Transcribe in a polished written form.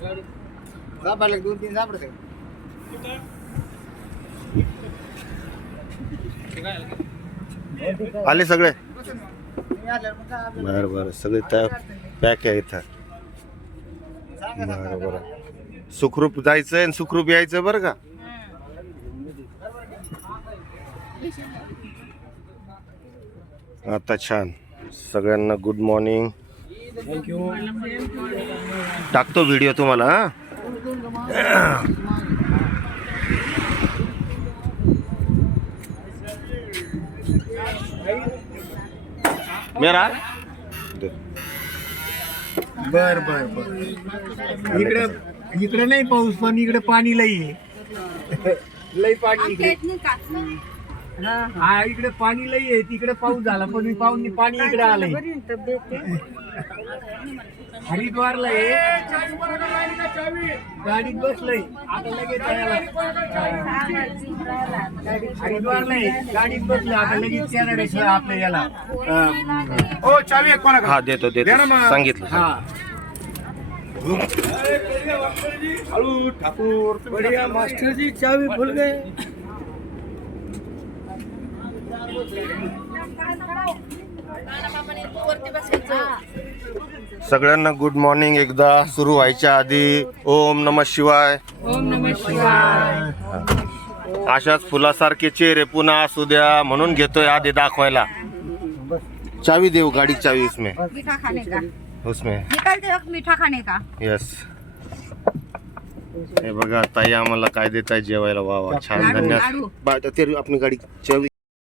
सापडले 2-3 सापडते. आले सगळे. बरं बरं सगळे त्या पॅक आहे इथं. बरं बरं सुखरूप जायचं आणि सुखरूप यायचं बरं का. आता छान सगळ्यांना गुड मॉर्निंग. थँक्यू. टाकतो व्हिडिओ तुम्हाला. हा मेरा बर बर बर. इकडे नाही पाऊस पण इकडे पाणी लई आहे. लई पाणी इकडे. हा इकडे पाणी लई आहे. तिकडे पाऊस झाला पण पाणी इकडे आलंय. हरिद्वारला आहे. गाडीत बसलंय आता लगेच हरिद्वारला आहे. गाडीत बसलं आता लगेच येणार आपल्या याला. हो चावी कोणा. हा देतो सांगितलं. हा हळू ठाकूर बढ़िया मास्टर जी चावी भूल गए. सगळ्यांना गुड मॉर्निंग. एकदा सुरू व्हायच्या आधी ओम नमः शिवाय. ओम नमः शिवाय. अशाच फुलासारखे चेहरे पुन्हा असू द्या म्हणून घेतोय आधी दाखवायला. चावी देऊ गाडी चावी उसमें. मीठा खाने का उसमें निकलते वक्त मीठा खाने का. यस. हे बघा ताई आम्हाला काय देत आहे जेवायला. वा वा छान धन्यवाद. ते आपली गाडी चावी